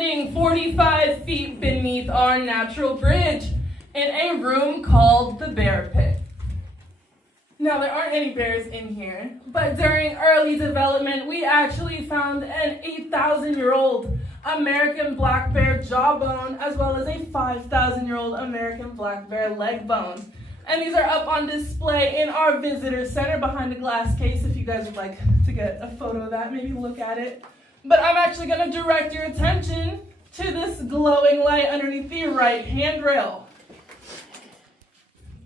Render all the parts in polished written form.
45 feet beneath our natural bridge in a room called the Bear Pit. Now, there aren't any bears in here, but during early development, we actually found an 8,000-year-old American black bear jawbone, as well as a 5,000-year-old American black bear leg bone. And these are up on display in our visitor center behind a glass case. If you guys would like to get a photo of that, maybe look at it. But I'm actually going to direct your attention to this glowing light underneath the right handrail.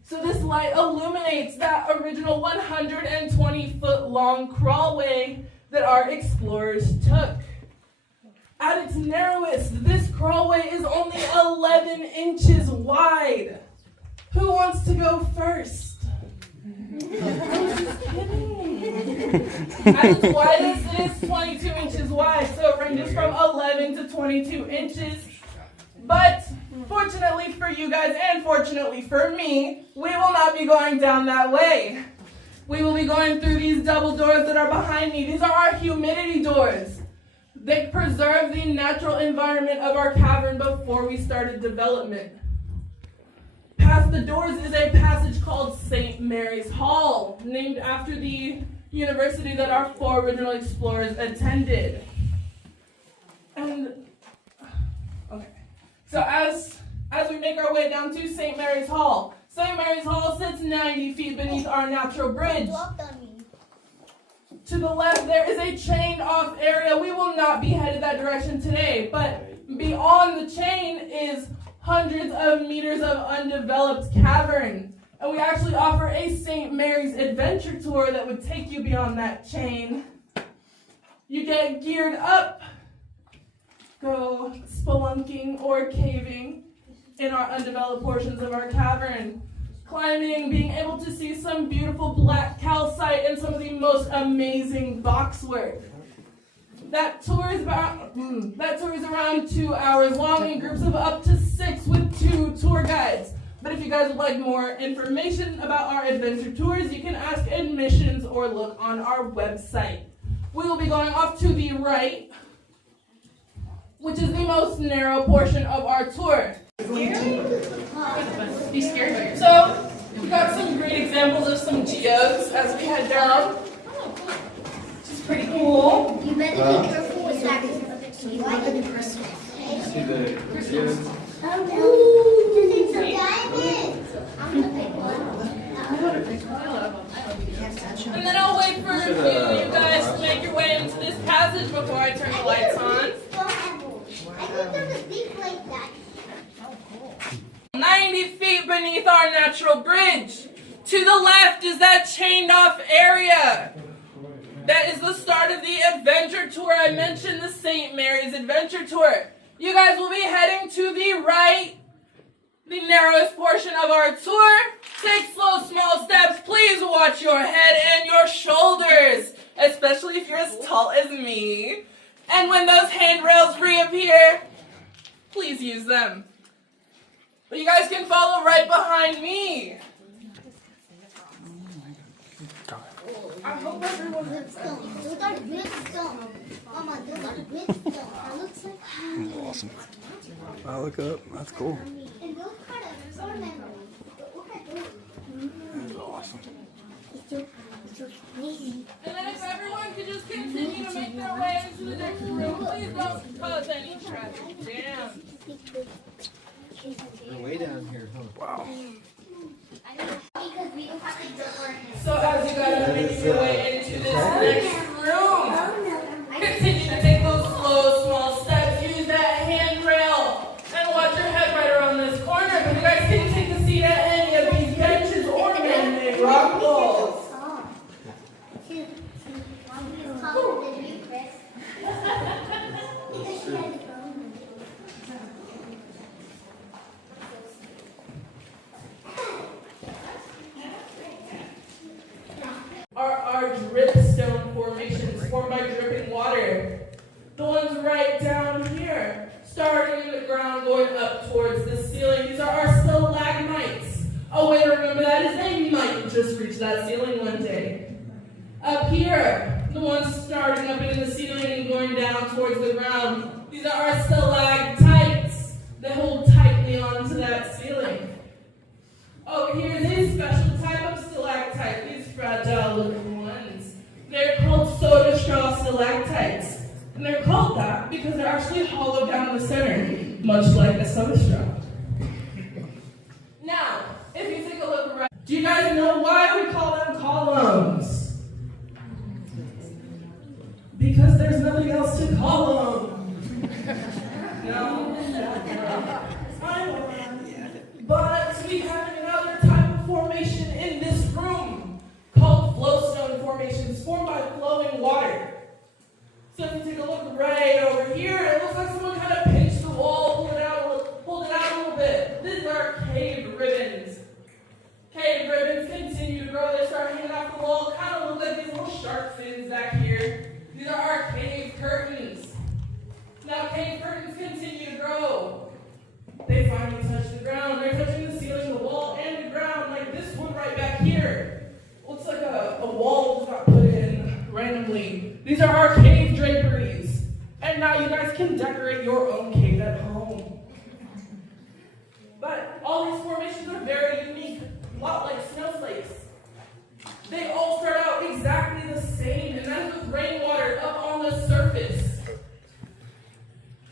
So this light illuminates that original 120-foot long crawlway that our explorers took. At its narrowest, this crawlway is only 11 inches wide. Who wants to go first? I'm just kidding. At its widest, it is 22 inches wide, so it ranges from 11 to 22 inches. But fortunately for you guys and fortunately for me, we will not be going down that way. We will be going through these double doors that are behind me. These are our humidity doors. They preserve the natural environment of our cavern before we started development. Past the doors is a passage called St. Mary's Hall, named after the university that our 4 original explorers attended. So as we make our way down to St. Mary's Hall, St. Mary's Hall sits 90 feet beneath our natural bridge. To the left, there is a chained off area. We will not be headed that direction today, but beyond the chain is hundreds of meters of undeveloped cavern. And we actually offer a St. Mary's adventure tour that would take you beyond that chain. You get geared up, go spelunking or caving in our undeveloped portions of our cavern. Climbing, being able to see some beautiful black calcite and some of the most amazing boxwork. That tour is around 2 hours long in groups of up to 6 with 2 tour guides. But if you guys would like more information about our adventure tours, you can ask admissions or look on our website. We will be going off to the right, which is the most narrow portion of our tour. Be scared. So, we've got some great examples of some geodes as we head down. Which is pretty cool. You better be careful with that. See the geodes? It's a diamond. I'm gonna pick one. And then I'll wait for a few of you guys to make your way into this passage before I turn the lights on. I think there's a deep like that. 90 feet beneath our natural bridge. To the left is that chained off area. That is the start of the adventure tour. I mentioned the St. Mary's adventure tour. You guys will be heading to the right, the narrowest portion of our tour. Take slow, small steps. Please watch your head and your shoulders, especially if you're as tall as me. And when those handrails reappear, please use them. But you guys can follow right behind me. I hope everyone Those are gridstone. Mama, those are gridstone. That looks like Awesome. Wow, look up. That's cool. and those kind of ornaments. Look at those. That's awesome. It's so amazing. And then if everyone could just continue to make their way into the next room, please don't cause any traffic jams. We're way down here, huh? Wow. Because we don't have to do our hands. So as you guys are making your way into this next room, continue to take those slow, small steps. Use that handrail and watch your head right around this corner. But you guys can take a seat at any of these benches or man-made rock walls. Are dripstone formations formed by dripping water. The ones right down here, starting in the ground, going up towards the ceiling. These are our stalagmites. A way to remember that is they might just reach that ceiling one day. Up here, the ones starting up in the ceiling and going down towards the ground. These are our stalagmites. actually hollow down the center, much like a soda straw. Now, if you take a look around, do you guys know why we call them columns? Because there's nothing else to call them. No. But we have another type of formation in this room called flowstone formations formed by flowing water. So if you take a look right over here, it looks like someone kind of pinched the wall, pulled it out a little bit. These are cave ribbons. Cave ribbons continue to grow. They start hanging off the wall, kind of look like these little shark fins back here. These are our cave curtains. Now cave curtains continue to grow. They finally touch the ground. They're touching the ceiling, the wall, and the ground, like this one right back here. Looks like a wall just got put in randomly. These are our cave draperies. And now you guys can decorate your own cave at home. But all these formations are very unique, a lot like snowflakes. They all start out exactly the same, and that is with rainwater up on the surface.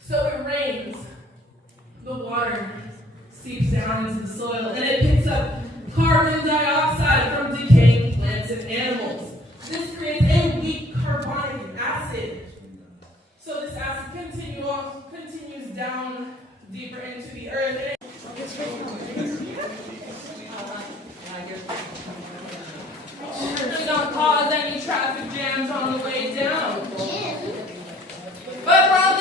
So it rains. The water seeps down into the soil, and it picks up carbon dioxide from decaying plants and animals. This creates a weak carbonic acid. So this acid continues down deeper into the earth. It don't cause any traffic jams on the way down. But around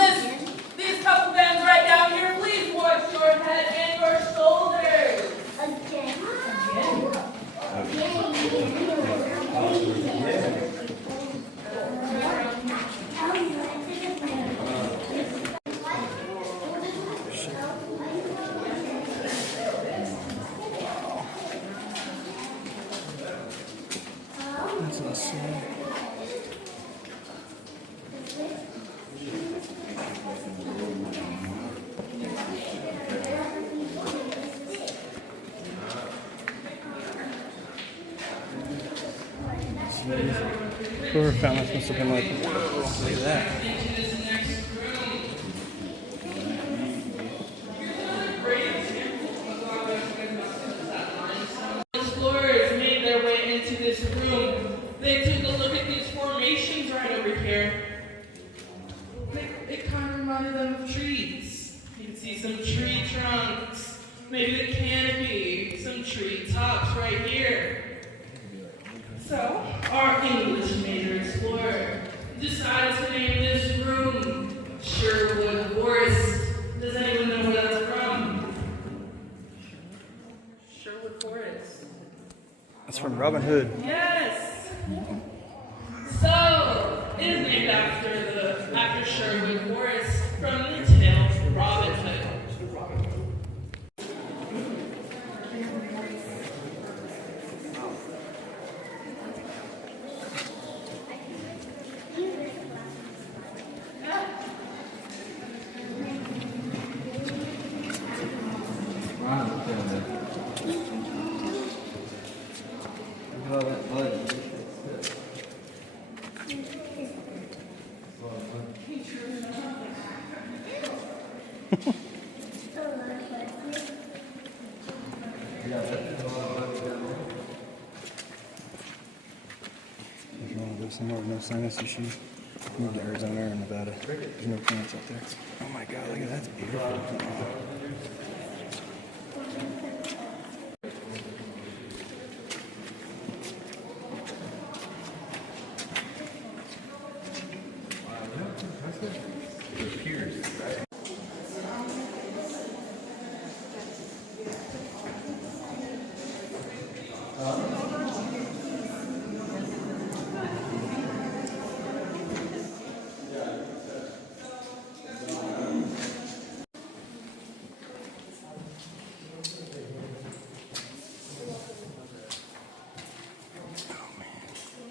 these couple bends right down here, please watch your head and your shoulders. That's awesome. Whoever found this must have been like, whoa, look at that. Explorers made their way into this room. They took a look at these formations right over here. It kind of reminded them of trees. You can see some tree trunks, maybe the canopy, some tree tops right here. So, our English major explorer decided to name this room Sherwood Forest. Does anyone know where that's from? Sherwood Forest. That's from Robin Hood. Yes! So, it is named after Sherwood Forest from the tale Robin Hood. If you want to live somewhere with no sinus issues, move to Arizona or Nevada. There's no plants out there. Oh my god, look at that. That's beautiful.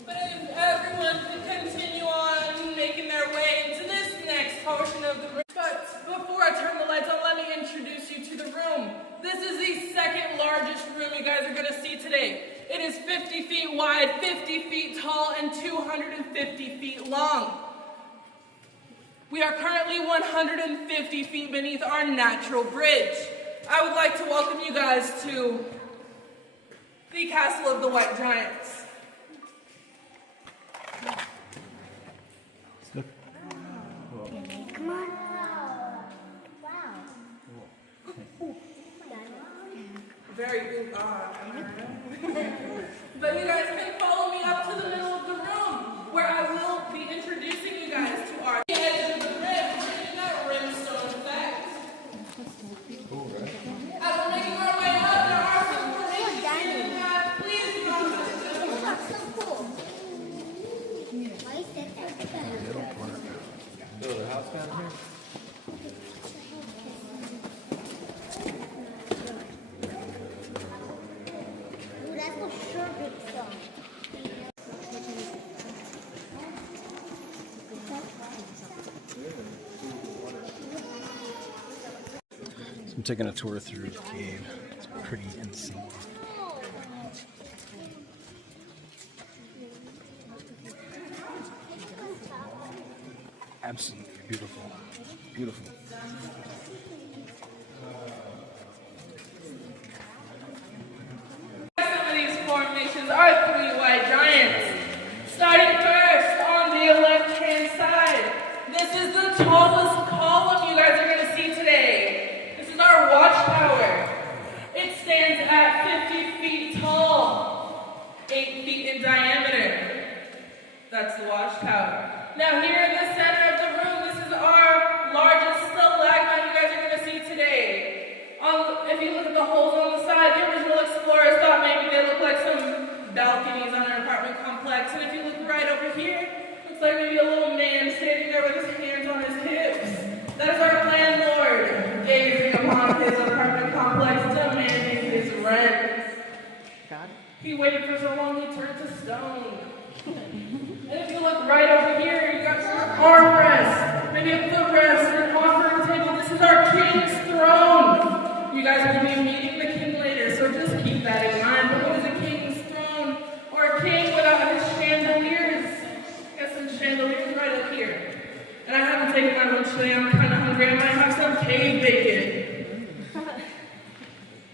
But if everyone could continue on making their way into this next portion of the room. But before I turn the lights on, let me introduce you to the room. This is the second largest room you guys are going to see today. It is 50 feet wide, 50 feet tall, and 250 feet long. We are currently 150 feet beneath our natural bridge. I would like to welcome you guys to the Castle of the White Giants. Come on. Wow. Very good. But you guys can follow me up to the middle of the room, where I will be introducing you guys to our edge of the rim, in that rimstone effect. As we're making our way up, there are some formations in that. Please don't This looks so cool. Why is that? So the house down here? Ooh, that's for sure good stuff. So I'm taking a tour through the cave. It's pretty insane. Absolutely beautiful. Beautiful. Some of these formations are three white giants. Starting first on the left-hand side. This is the tallest column you guys are going to see today. This is our watchtower. It stands at 50 feet tall, 8 feet in diameter. That's the watchtower. Now here in the center of the room, this is our largest stalagmite you guys are going to see today. If you look at the holes on the side, the original explorers thought maybe they look like some balconies on an apartment complex. And if you look right over here, looks like maybe a little man standing there with his hands on his hips. That is our landlord, gazing upon his apartment complex, demanding his rent. He waited for so long, he turned to stone. And if you look right over here, you got your armrest, maybe a footrest, or an offering table. This is our king's throne. You guys will be meeting the king later, so just keep that in mind. But what is a king's throne? Or a king without his chandeliers? Got some chandeliers right up here. And I haven't taken my lunch today. I'm kind of hungry. I might have some cave bacon.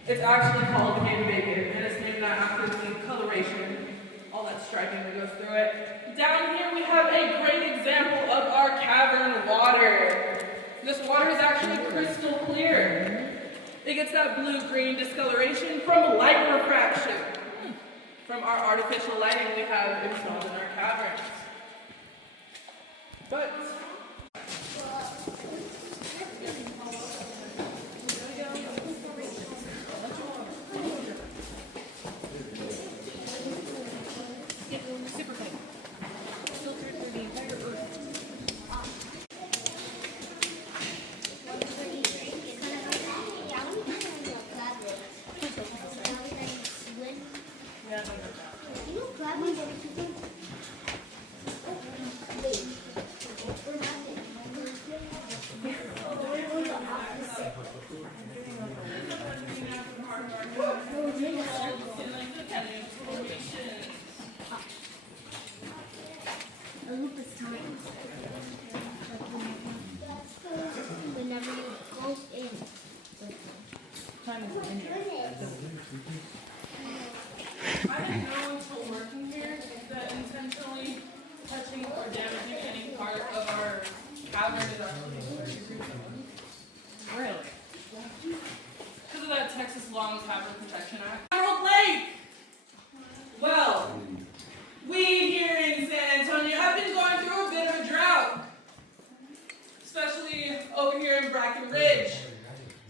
It's actually called cave bacon, and it's named after the coloration, all that striping that goes through it. Down here we have a great example of our cavern water. This water is actually crystal clear. It gets that blue-green discoloration from light refraction, from our artificial lighting we have installed in our caverns. But whenever you go in. I didn't know until working here that intentionally touching or damaging any part of our cavern is actually really? Because of that Texas Long Cavern Protection Act. Emerald Lake! Well, we here in San Antonio have been going through a bit of a drought. Especially over here in Bracken Ridge.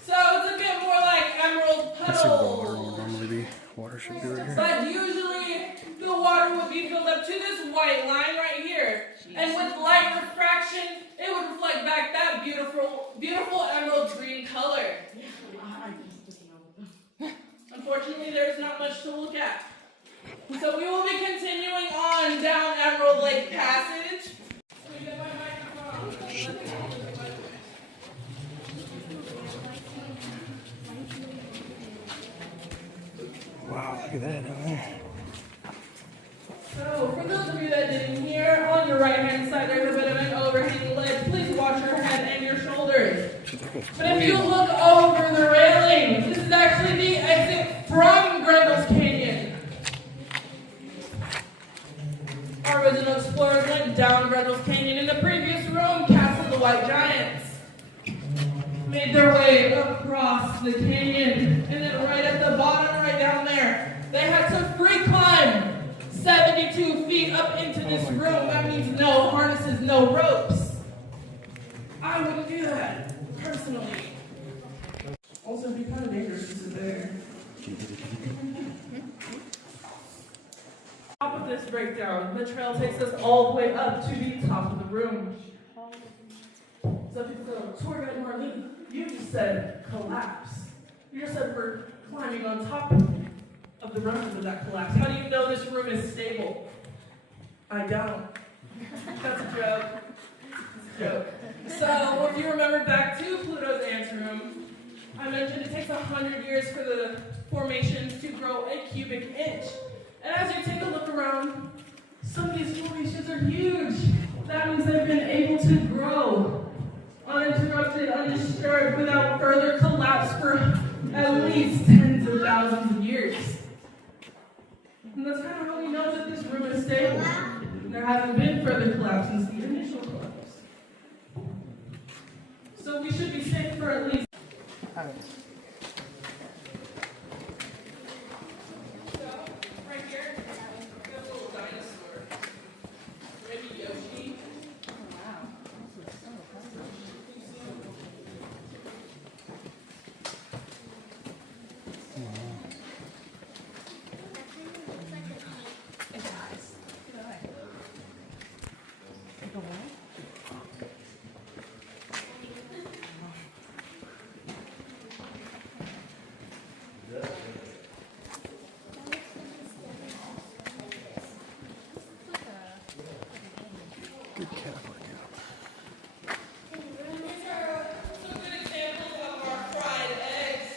So it's a bit more like Emerald Let's see what the water Puddle. would normally be. Water should be right here. But usually the water would be filled up to this white line right here. And with light refraction, it would reflect back that beautiful emerald green color. Unfortunately, there's not much to look at. So we will be continuing on down Emerald Lake Passage. Let me get my microphone. Wow, look at that down there. So, for those of you that didn't hear, on your right-hand side, there's a bit of an overhanging ledge. Please watch But if you look over the railing, this is actually the exit from Grendel's Canyon. Our original explorers went down Grendel's Canyon in the previous room, Castle of the White Giants. Made their way across the canyon, and then right at the bottom, right down there, they had to free climb 72 feet up into this room. That means no harnesses, no ropes. I wouldn't do that, personally. Also, it'd be kind of dangerous to sit there. Top of this breakdown, the trail takes us all the way up to the top of the room. So, tour guide Marlene, you just said collapse. You just said we're climbing on top of the remnants of that collapse. How do you know this room is stable? I don't. That's a joke. It's a joke. So, if you remember back to Pluto's Antrum, I mentioned it takes 100 years for the formations to grow a cubic inch. And as you take a look around, some of these formations are huge. That means they've been able to grow uninterrupted, undisturbed, without further collapse for at least tens of thousands of years. And that's kind of how we know that this room is stable. There hasn't been further collapse since the initial collapse. So we should be safe for at least. Right here, we have a little dinosaur. Maybe Yoshi. Good cat workout. These are some good examples of our fried eggs.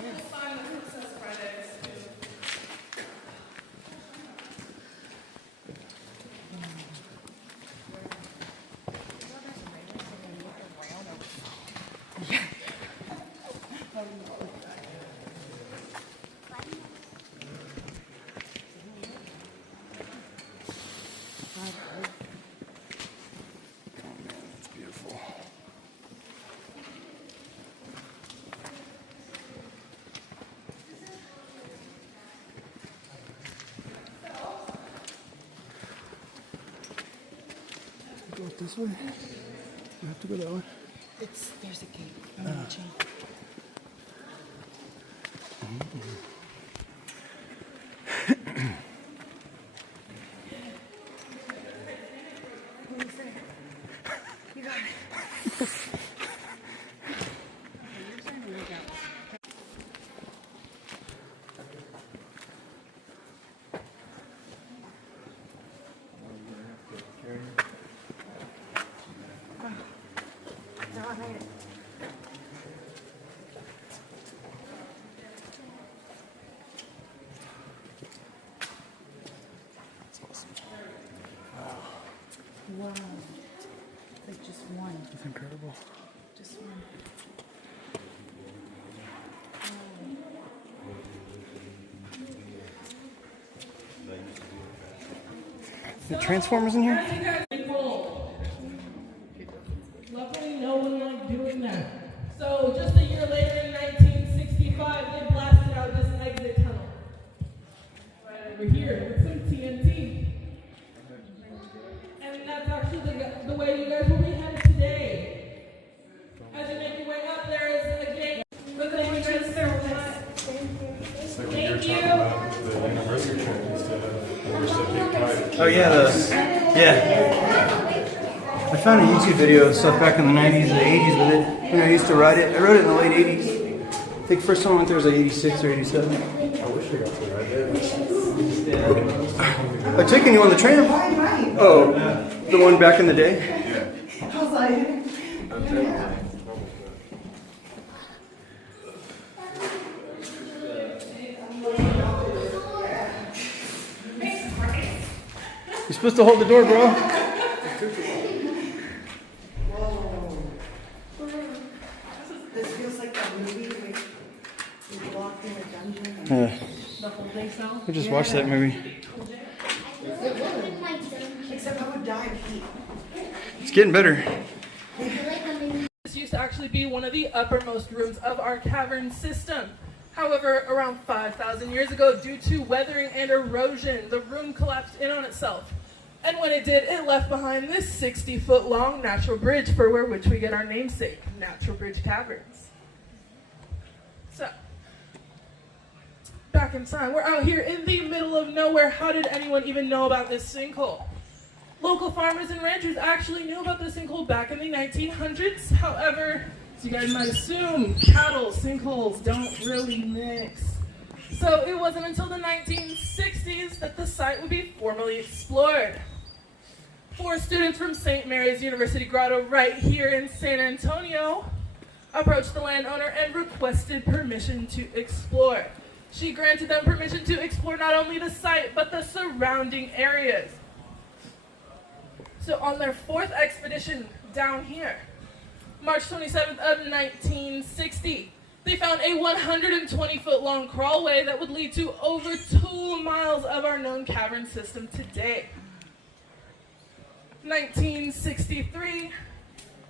You'll find the princess fried eggs too. It's beautiful. Go this way. You have to go that way. There's a gate. I'm gonna change. You got it. No, I made it. Wow. It's like just one. It's incredible. Just one. The Transformers in here? As you guys recall, luckily no one liked doing that. So just a year later in 1965, they blasted out this exit tunnel. Right over here with some TNT. And that's actually the way you guys will be headed today. As you make your way up, there is a gate. But then you guys Thank you. The anniversary trip instead of Oh yeah, I found a YouTube video of stuff back in the 90s and the 80s with it. When I used to ride it. I rode it in the late 80s. I think first time I went there was like 86 or 87. I wish I got to ride that. I've taken you on the tram. Oh, the one back in the day? I was like, You're supposed to hold the door, bro. Yeah. The whole thing smell? We just watched that movie. Except I would die of heat. It's getting better. This used to actually be one of the uppermost rooms of our cavern system. However, around 5,000 years ago, due to weathering and erosion, the room collapsed in on itself. And when it did, it left behind this 60-foot long natural bridge for which we get our namesake, Natural Bridge Caverns. So, back in time, we're out here in the middle of nowhere. How did anyone even know about this sinkhole? Local farmers and ranchers actually knew about this sinkhole back in the 1900s. However, as you guys might assume, cattle sinkholes don't really mix. So it wasn't until the 1960s that the site would be formally explored. 4 students from St. Mary's University Grotto right here in San Antonio approached the landowner and requested permission to explore. She granted them permission to explore not only the site, but the surrounding areas. So on their 4th expedition down here, March 27th of 1960, they found a 120-foot long crawlway that would lead to over 2 miles of our known cavern system today. 1963,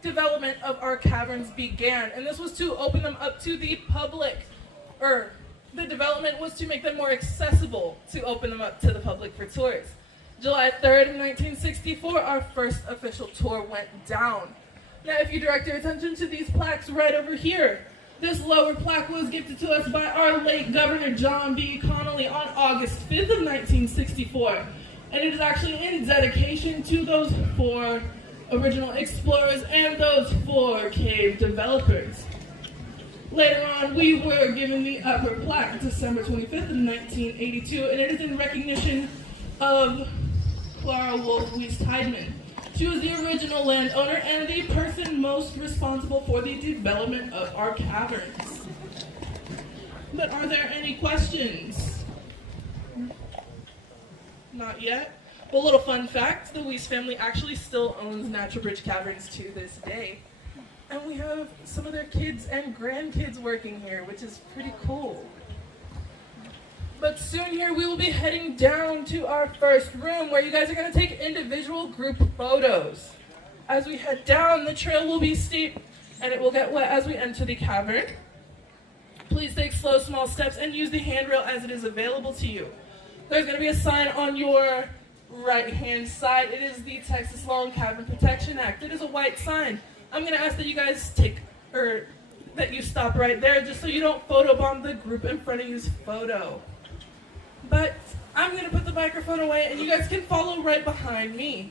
development of our caverns began, and this was to open them up to the public, the development was to make them more accessible, to open them up to the public for tours. July 3rd of 1964, our first official tour went down. Now, if you direct your attention to these plaques right over here, this lower plaque was gifted to us by our late Governor John B. Connolly on August 5th of 1964. And it is actually in dedication to those 4 original explorers and those 4 cave developers. Later on, we were given the upper plaque December 25th of 1982, and it is in recognition of Clara Wolf Weiss-Tideman. She was the original landowner and the person most responsible for the development of our caverns. But are there any questions? Not yet. Well, little fun fact, the Weiss family actually still owns Natural Bridge Caverns to this day. And we have some of their kids and grandkids working here, which is pretty cool. But soon here we will be heading down to our first room where you guys are going to take individual group photos. As we head down, the trail will be steep and it will get wet as we enter the cavern. Please take slow, small steps and use the handrail as it is available to you. There's going to be a sign on your right-hand side. It is the Texas Law and Cavern Protection Act. It is a white sign. I'm going to ask that you guys that you stop right there just so you don't photobomb the group in front of you's photo. But I'm going to put the microphone away and you guys can follow right behind me.